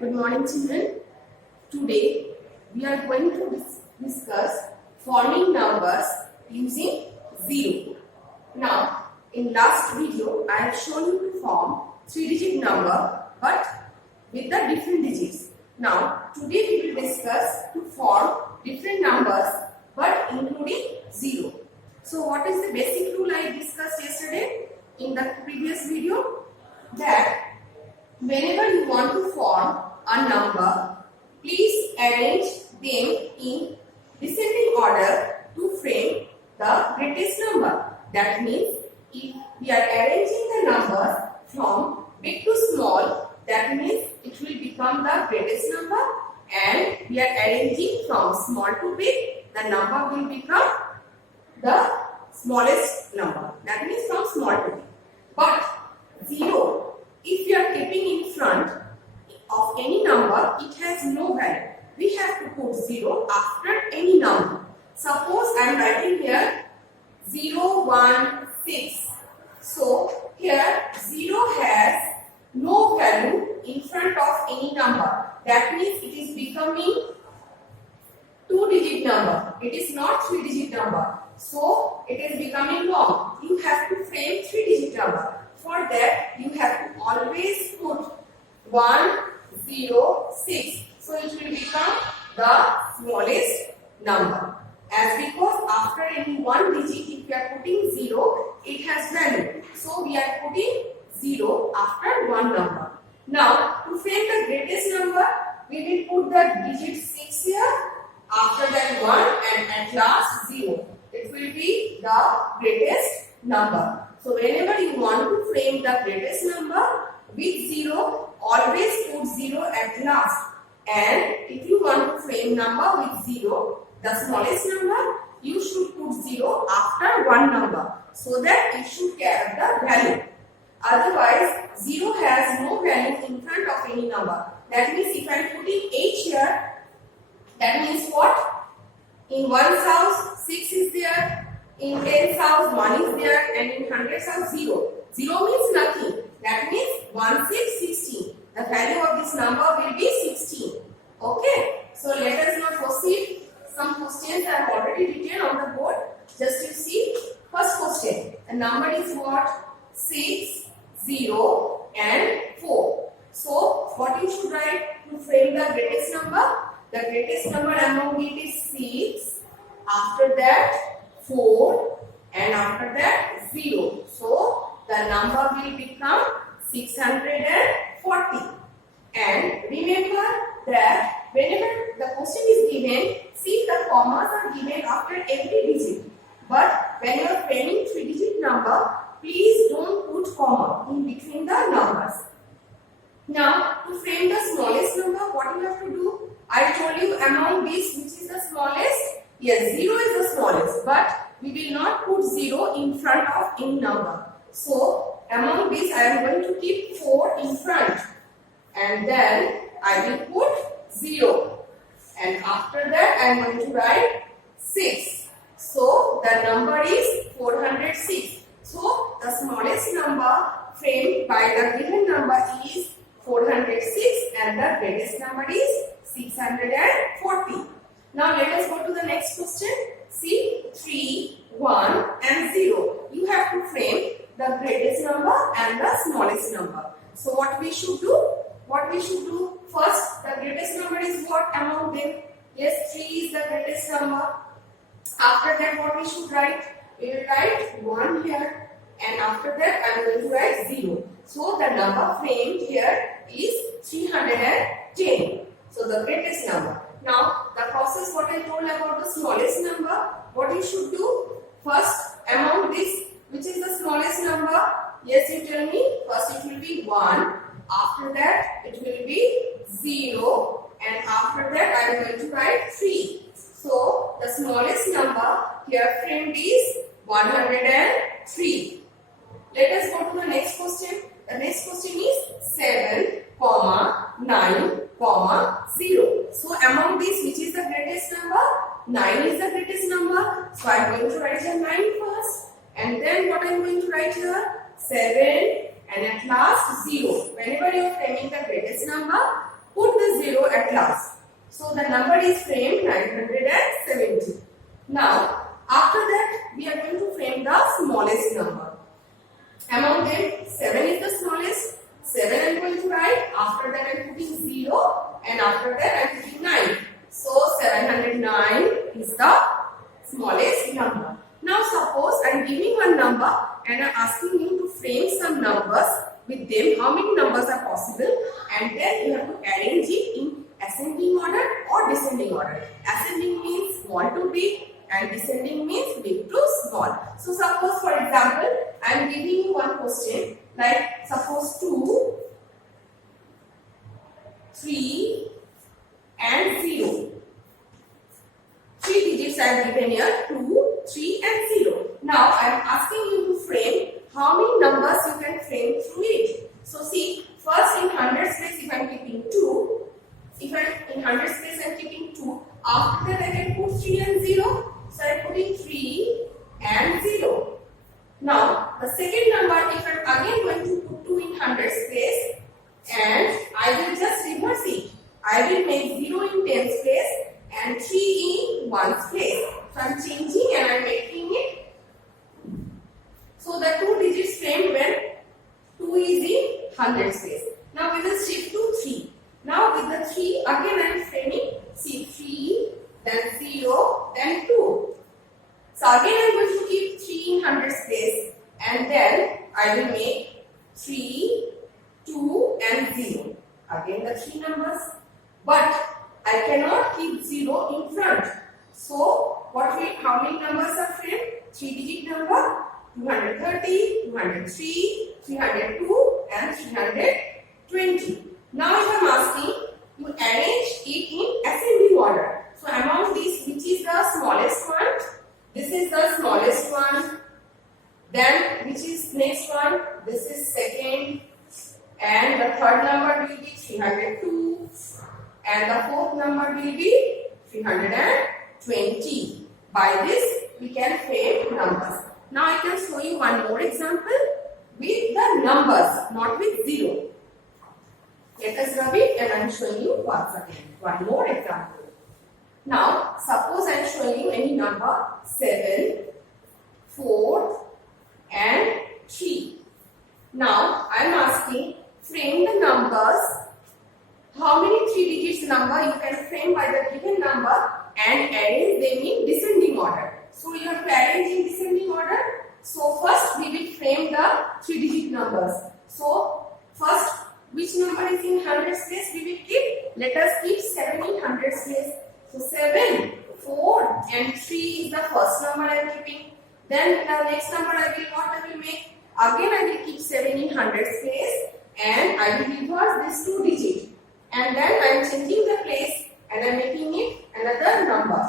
Good morning, children. Today we are going to discuss forming numbers using zero. Now, in last video, I have shown you to form three-digit number, but with the different digits. Now, today we will discuss to form different numbers, but including zero. So, what is the basic rule I discussed yesterday in the previous video? That whenever you want to form a number, please arrange them in descending order to frame the greatest number. That means if we are arranging the numbers from big to small, that means it will become the greatest number, and we are arranging from small to big, the number will become the smallest number. That means from small to big. But zero, if you are keeping in front of any number, it has no value. We have to put zero after any number. Suppose I am writing here 0, 1, 6. So here 0 has no value in front of any number. That means it is becoming two-digit number. It is not three-digit number. So it is becoming long. You have to frame three-digit number. For that, you have to always put 1, 0, 6. So it will become the smallest number. As because after any one digit, if we are putting 0, it has value. So we are putting 0 after one number. Now, to frame the greatest number, we will put the digit 6 here. After that 1 and at last 0. It will be the greatest number. So whenever you want to frame the greatest number with 0, always put 0 at last. And if you want to frame number with 0, the smallest number, you should put 0 after one number, so that it should carry the value. Otherwise, 0 has no value in front of any number. That means if I am putting 8 here, that means what? In 1's house, 6 is there. In 10's house, 1 is there. And in 100's house, 0. 0 means nothing. That means 1, 6, 16. The value of this number will be 16. Okay. So let us now proceed. Some questions I have already written on the board. Just you see. First question. The number is what? 6, 0 and 4. So what you should write to frame the greatest number? The greatest number among it is 6. After that 4 and after that 0. So the number will become 640. And remember that whenever the question is given, see the commas are given after every digit. But when you are framing three-digit number, please don't put comma in between the numbers. Now to frame the smallest number, what you have to do? I told you among these which is the smallest? Yes, 0 is the smallest, but we will not put 0 in front of any number. So among these I am going to keep 4 in front, and then I will put 0, and after that I am going to write 6. So the number is 406. So the smallest number framed by the given number is 406 and the greatest number is 640. Now let us go to the next question. See 3, 1 and 0. You have to frame the greatest number and the smallest number. So what we should do? What we should do? First, the greatest number is what among them? Yes, 3 is the greatest number. After that, what we should write? We will write 1 here, and after that I am going to write 0. So the number framed here is 310. So the greatest number. Now the process what I told about the smallest number, what you should do? First, among this, which is the smallest number? Yes, you tell me. First it will be 1. After that it will be 0. And after that I am going to write 3. So the smallest number here framed is 103. Let us go to the next question. The next question is 7, 9, 0. So among these, which is the greatest number? 9 is the greatest number. So I am going to write here 9 first. And then what I am going to write here? 7 and at last 0. Whenever you are framing the greatest number, put the 0 at last. So the number is framed 970. Now after that we are going to frame the smallest number. Among them 7 is the smallest. 7 I am going to write. After that I am putting 0 and after that I am putting 9. So 709 is the smallest number. Now suppose I am giving one number and I am asking you to frame some numbers with them. How many numbers are possible? And then you have to arrange it in ascending order or descending order. Ascending means small to big and descending means big to small. So suppose for example I am giving you one question like suppose 2, 3 and 0. 3 digits I have given here 2, 3 and 0. Now I am asking you to frame how many numbers you can frame through it. So see, first in hundreds place if I am keeping 2, if I am in hundreds place I am keeping 2, after that I can put 3 and 0. So I am putting 3 and 0. Now the second number if I am again going to put 2 in hundreds place and I will just reverse it. I will make 0 in tens place and 3 in ones place. So I am changing and I am making it. So the 2 digits framed when 2 is in hundreds place. Now we will shift to 3. Now with the 3 again I am framing. See 3, then 0, then 2. So again I am going to keep 3 in hundreds place and then I will make 3, 2 and 0. Again the 3 numbers. But I cannot keep 0 in front. So how many numbers are framed? 3 digit number 230, 203, 302 and 320. Now if I am asking you arrange it in ascending order. So among these which is the smallest one? This is the smallest one. Then which is next one? This is second. And the third number will be 302. And the fourth number will be 320. By this we can frame numbers. Now I can show you one more example with the numbers, not with 0. Let us rub it and I am showing you once again. One more example. Now suppose I am showing you any number 7, 4 and 3. Now I am asking frame the numbers. How many 3 digits number you can frame by the given number and arrange them in descending order. So you have to arrange in descending order. So first we will frame the 3 digit numbers. So first which number is in hundreds place we will keep? Let us keep 7 in hundreds place. So 7, 4 and 3 is the first number I am keeping. Then the next number I will make? Again I will keep 7 in hundreds place and I will reverse this 2 digit. And then I am changing the place and I am making it another number.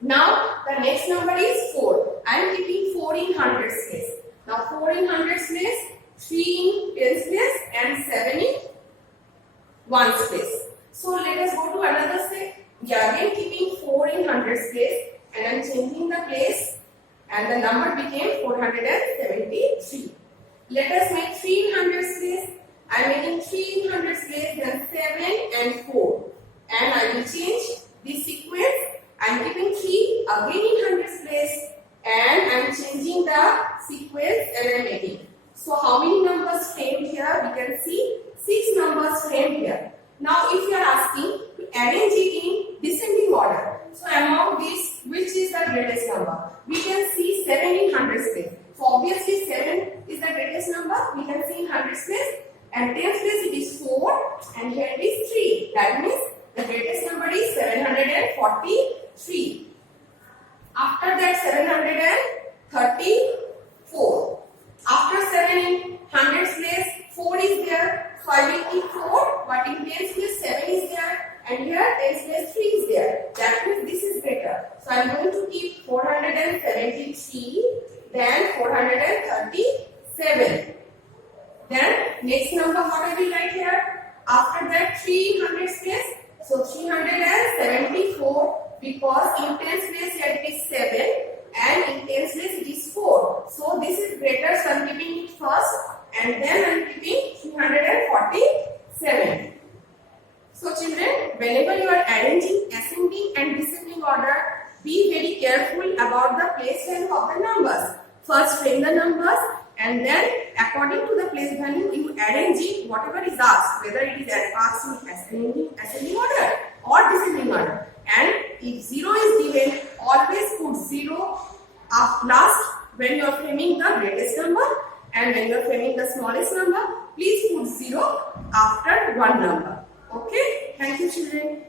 Now the next number is 4. I am keeping 4 in hundreds place. Now 4 in hundreds place, 3 in tens place and 7 in ones place. So let us go to another step. We are again keeping 4 in hundreds place and I am changing the place and the number became 473. Let us make 3 in hundreds place. I am making 3 in hundreds place, then 7 and 4. And I will change this sequence. I am keeping 3 again in hundreds place and I am changing the sequence and I am making. So how many numbers framed here? We can see 6 numbers framed here. Now if you are asking to arrange it in descending order. So among these, which is the greatest number? We can see 7 in hundreds place. So obviously 7 is the greatest number. We can see in hundreds place. And tens place it is 4 and here it is 3. That means the greatest number is 743. After that 734. After 7 in hundreds place 4 is there. So I will keep 4 but in tens place 7 is there and here tens place 3 is there. That means this is better. So I am going to keep 473 then 437. Then next number what I will write here? After that 300 place. So 374 because in tens place here it is 7 and in tens place it is 4. So this is greater, so I am keeping it first and then I am keeping 347. whenever you are arranging ascending and descending order, be very careful about the place value of the numbers. First frame the numbers and then according to the place value you arrange it whatever is asked, whether it is asked in ascending order or descending order. And if 0 is given, always put 0 up last when you are framing the greatest number, and when you are framing the smallest number, please put 0 after one number. Okay? Thank you, children.